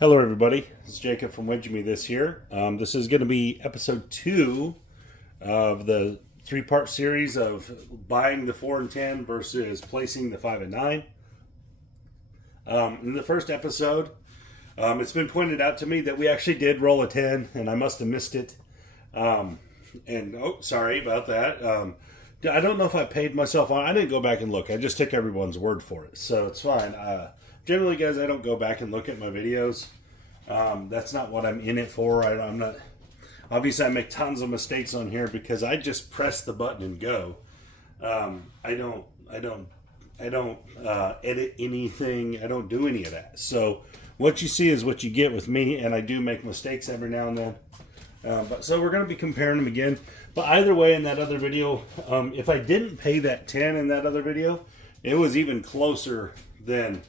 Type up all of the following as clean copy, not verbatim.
Hello everybody, it's Jacob from Wedge Me this year. This is going to be episode 2 of the 3-part series of buying the 4 and 10 versus placing the 5 and 9. In the first episode, it's been pointed out to me that we actually did roll a 10 and I must have missed it. Sorry about that. I don't know if I paid myself on. I didn't go back and look. I just took everyone's word for it, so it's fine. Generally, guys, I don't go back and look at my videos. That's not what I'm in it for. I'm not. Obviously, I make tons of mistakes on here because I just press the button and go. I don't edit anything. I don't do any of that. So what you see is what you get with me, and I do make mistakes every now and then. So we're going to be comparing them again. But either way, in that other video, if I didn't pay that 10 in that other video, it was even closer than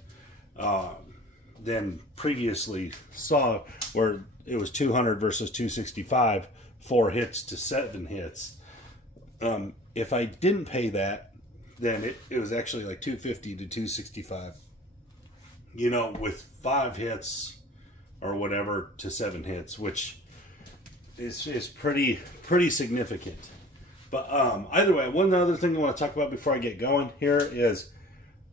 previously saw, where it was 200 versus 265, 4 hits to 7 hits. If I didn't pay that, then it was actually like 250 to 265. You know, with 5 hits or whatever to 7 hits, which is pretty significant. But either way, one other thing I want to talk about before I get going here is,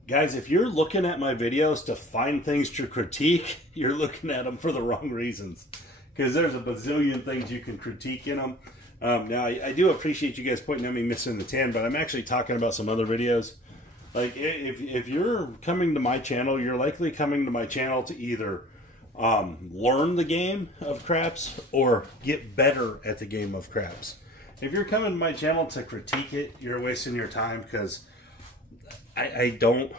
guys, if you're looking at my videos to find things to critique, you're looking at them for the wrong reasons. Because there's a bazillion things you can critique in them. Now, I do appreciate you guys pointing at me missing the 10, but I'm actually talking about some other videos. Like, if you're coming to my channel, you're likely coming to my channel to either learn the game of craps or get better at the game of craps. If you're coming to my channel to critique it, you're wasting your time, because I don't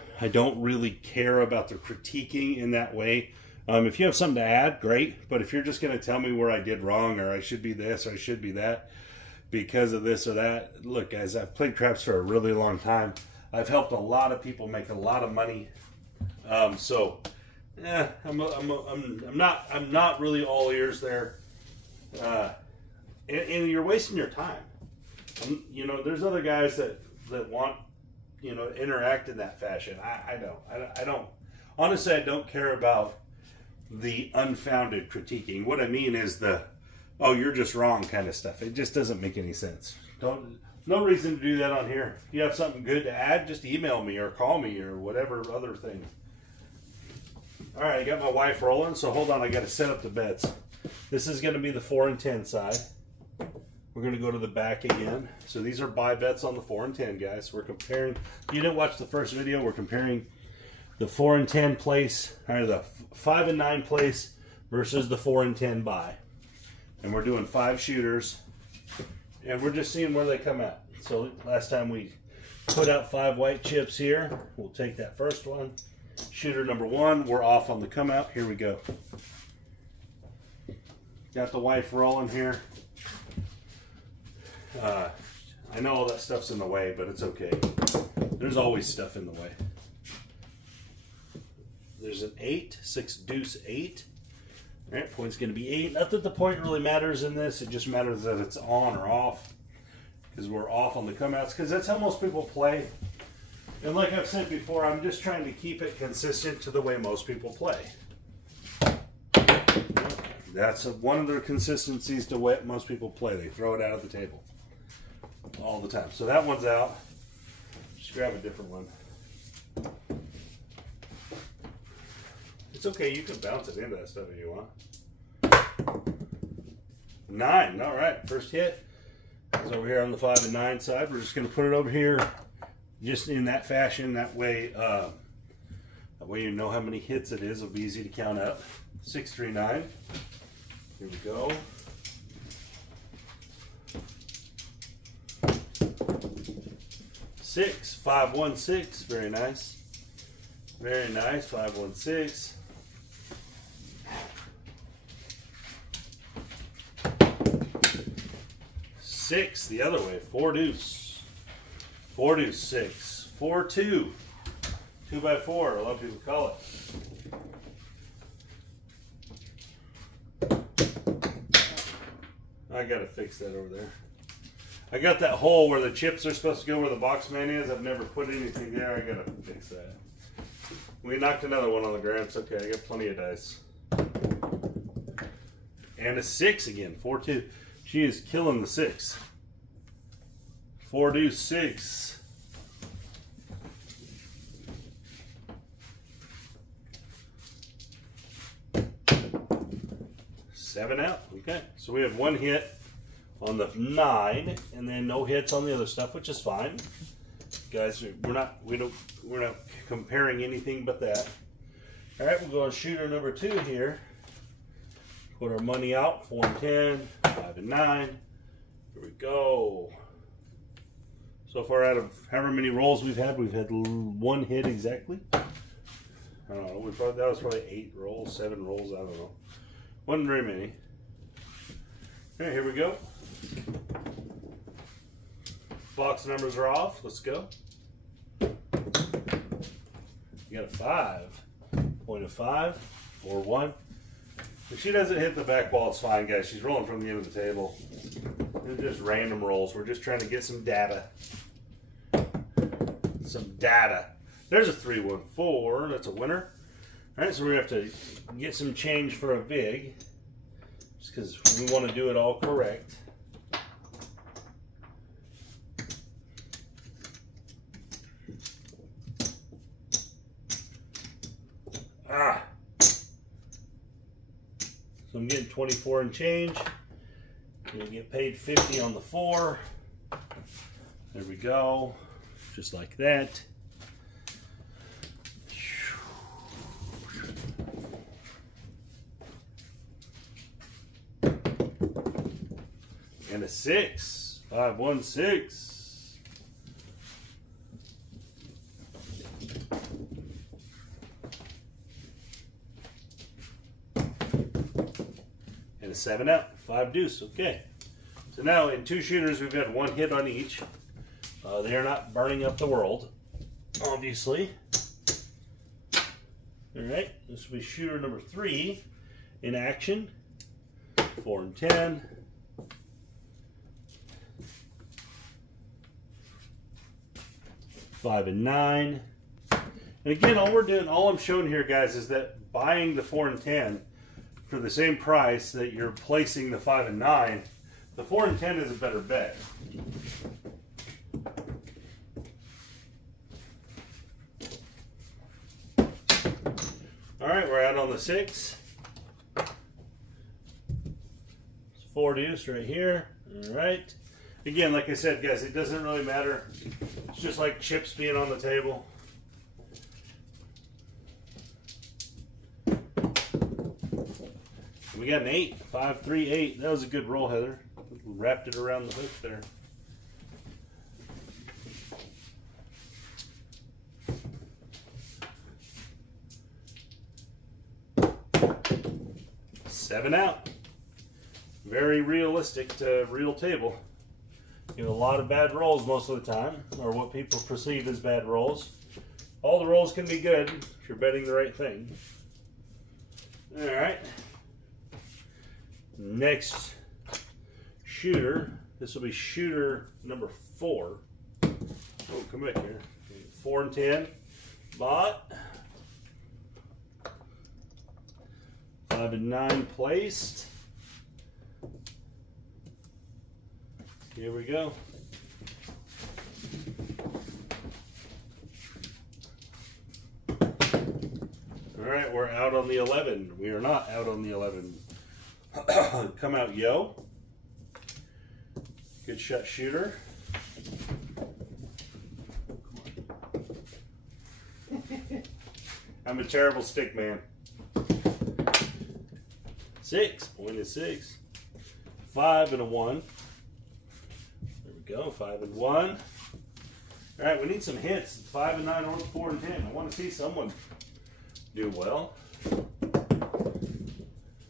really care about the critiquing in that way. If you have something to add, great. But if you're just going to tell me where I did wrong, or I should be this or I should be that because of this or that, look, guys, I've played craps for a really long time. I've helped a lot of people make a lot of money. I'm not really all ears there, and you're wasting your time. You know, there's other guys that want, you know, interact in that fashion. I don't. Honestly, I don't care about the unfounded critiquing. What I mean is the, oh, you're just wrong kind of stuff. It just doesn't make any sense. No reason to do that on here. If you have something good to add, just email me or call me or whatever other thing. All right, I got my wife rolling, so hold on. I got to set up the bets. This is going to be the 4 and 10 side. We're going to go to the back again. So these are buy bets on the 4 and 10, guys. We're comparing. If you didn't watch the first video, we're comparing the 4 and 10 place, or the 5 and 9 place versus the 4 and 10 buy. And we're doing 5 shooters, and we're just seeing where they come out. So last time we put out 5 white chips here. We'll take that first one. Shooter number 1, we're off on the come out. Here we go. Got the wife rolling here. I know all that stuff's in the way, but it's okay. There's always stuff in the way. There's an 8, 6 deuce 8. All right, point's going to be 8. Not that the point really matters in this. It just matters that it's on or off, because we're off on the come outs, because that's how most people play. And like I've said before, I'm just trying to keep it consistent to the way most people play. That's one of their consistencies to what most people play. They throw it out of the table all the time. So that one's out. Just grab a different one. It's okay. You can bounce it into that stuff if you want. 9. All right. First hit is over here on the 5 and 9 side. We're just going to put it over here, just in that fashion. That way you know how many hits it is. It'll be easy to count up. 6, 3, 9. Here we go. 6, 5, 1, 6. Very nice. Very nice. 5, 1, 6. 6 the other way. 4 deuce. 4 deuce 6. 4 2. 2 by 4. A lot of people call it. I gotta fix that over there. I got that hole where the chips are supposed to go where the box man is. I've never put anything there. I gotta fix that. We knocked another one on the ground. It's okay. I got plenty of dice. And a 6 again. 4-2. She is killing the 6. 4 deuce 6. Seven out. Okay, so we have one hit on the 9, and then no hits on the other stuff, which is fine, guys. We're not comparing anything but that. All right, we'll go on shooter number 2 here. Put our money out. 4 and 10, 5 and 9. Here we go. So far, out of however many rolls we've had one hit exactly. I don't know. That was probably 8 rolls, 7 rolls. I don't know. Wasn't very many. All right, here we go. Box numbers are off. Let's go. You got a 5. Point of 5. 4, 1. If she doesn't hit the back wall, it's fine, guys. She's rolling from the end of the table. They're just random rolls. We're just trying to get some data. Some data. There's a 3, 1, 4. That's a winner. All right, so we're going to have to get some change for a vig, just because we want to do it all correct. Ah. So I'm getting 24 and change. We'll get paid 50 on the 4. There we go. Just like that. And a 6. 5, 1, 6. And a 7 out. 5 deuce. Okay. So now in 2 shooters, we've got 1 hit on each. They are not burning up the world, obviously. All right. This will be shooter number 3 in action. 4 and 10. 5 and 9. And again, all I'm showing here, guys, is that buying the 4 and 10 for the same price that you're placing the 5 and 9, the 4 and 10 is a better bet. All right, we're out on the 6. It's 4 deuce right here. All right. Again, like I said, guys, it doesn't really matter. It's just like chips being on the table. We got an 8. 5, 3, 8. That was a good roll, Heather. Wrapped it around the hook there. Seven out. Very realistic to real table. You have a lot of bad rolls most of the time, or what people perceive as bad rolls. All the rolls can be good if you're betting the right thing. All right. Next shooter. This will be shooter number 4. Oh, come back here. 4 and 10. Bought. 5 and 9 placed. Here we go. All right, we're out on the 11. We are not out on the 11. Come out, yo. Good shot, shooter. I'm a terrible stick man. 6. Point is 6. 5 and a 1. Go 5 and 1. All right, we need some hits. 5 and 9 or 4 and 10. I want to see someone do well.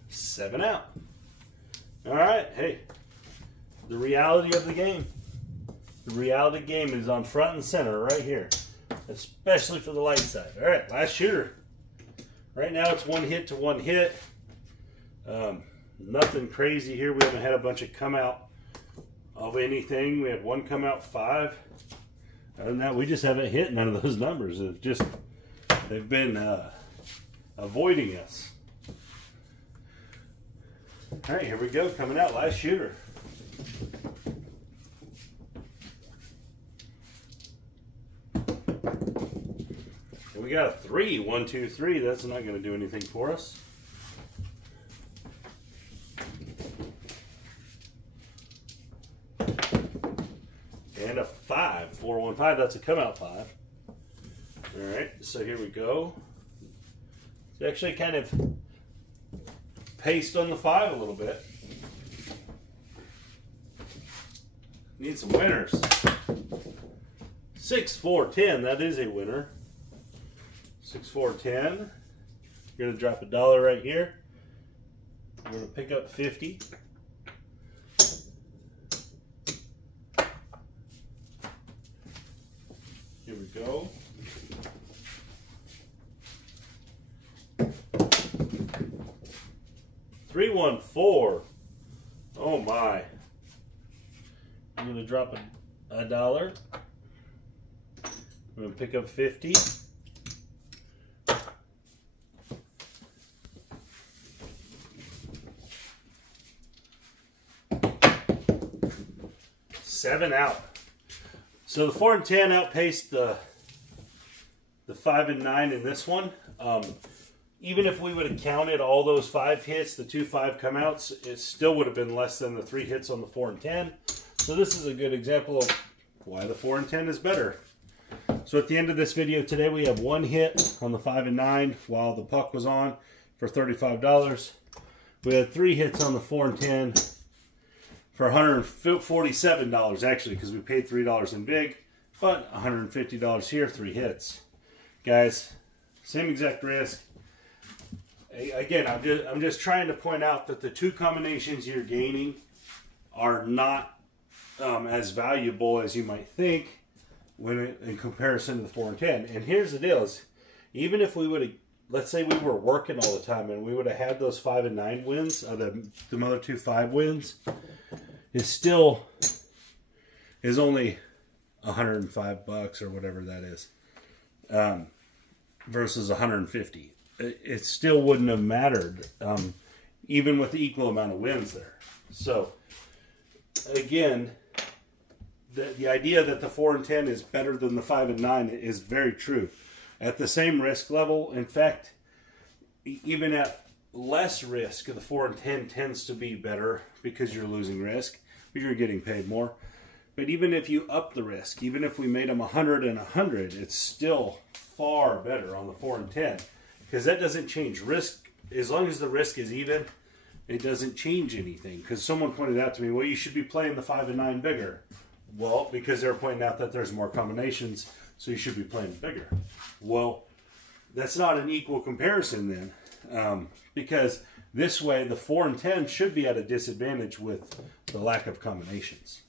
7 out. All right, hey, the reality of the game. The reality game is on front and center right here, especially for the light side. All right, last shooter. Right now it's 1 hit to 1 hit. Nothing crazy here. We haven't had a bunch of come out of anything. We had 1 come out 5. Other than that, we just haven't hit none of those numbers. They've been avoiding us. All right, here we go. Coming out, last shooter. And we got a 3. 1, 2, 3. That's not going to do anything for us. And a 5. 4, 1, 5. That's a come out 5. All right, so here we go. It's actually kind of paced on the 5 a little bit. Need some winners. 6, 4, 10. That is a winner. 6, 4, 10. You're going to drop $1 right here. We're going to pick up 50. Here we go. 3, 1, 4. Oh my. I'm going to drop $1. I'm going to pick up 50. $7 out. So the 4 and 10 outpaced the 5 and 9 in this one. Even if we would have counted all those 5 hits, the 2 5 come outs, it still would have been less than the 3 hits on the 4 and 10. So this is a good example of why the 4 and 10 is better. So at the end of this video today, we have 1 hit on the 5 and 9 while the puck was on for $35. We had 3 hits on the 4 and 10 for $147 actually, because we paid $3 in big, but $150 here, 3 hits. Guys, same exact risk. Again, I'm just trying to point out that the 2 combinations you're gaining are not as valuable as you might think when in comparison to the 4 and 10. And here's the deal: is even if we would have, let's say we were working all the time and we would have had those 5 and 9 wins, or the other 2 5 wins, it still is only $105 or whatever that is, versus 150. It still wouldn't have mattered, even with the equal amount of wins there. So again, the idea that the 4 and 10 is better than the 5 and 9 is very true. At the same risk level, in fact, even at less risk, the 4 and 10 tends to be better because you're losing risk, but you're getting paid more. But even if you up the risk, even if we made them 100 and 100, it's still far better on the 4 and 10, because that doesn't change risk. As long as the risk is even, it doesn't change anything. Because someone pointed out to me, well, you should be playing the 5 and 9 bigger. Well, because they're pointing out that there's more combinations, so you should be playing bigger. Well, that's not an equal comparison then, because this way the 4 and 10 should be at a disadvantage with the lack of combinations.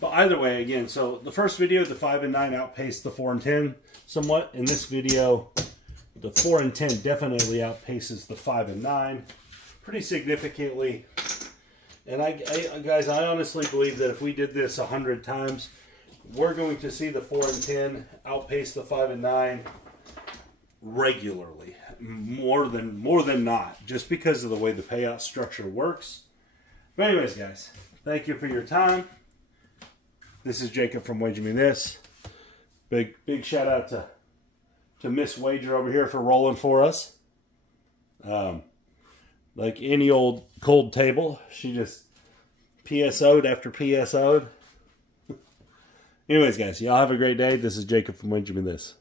But either way, again, so the first video, the 5 and 9 outpaced the 4 and 10 somewhat. In this video, the 4 and 10 definitely outpaces the 5 and 9 pretty significantly. And guys, I honestly believe that if we did this 100 times, we're going to see the 4 and 10 outpace the 5 and 9 regularly, more than not, just because of the way the payout structure works. But anyways, guys, thank you for your time. This is Jacob from Wager Me This. Big shout out to Miss Wager over here for rolling for us. Like any old cold table, she just PSO'd after PSO'd. Anyways, guys, y'all have a great day. This is Jacob from Wager Me This.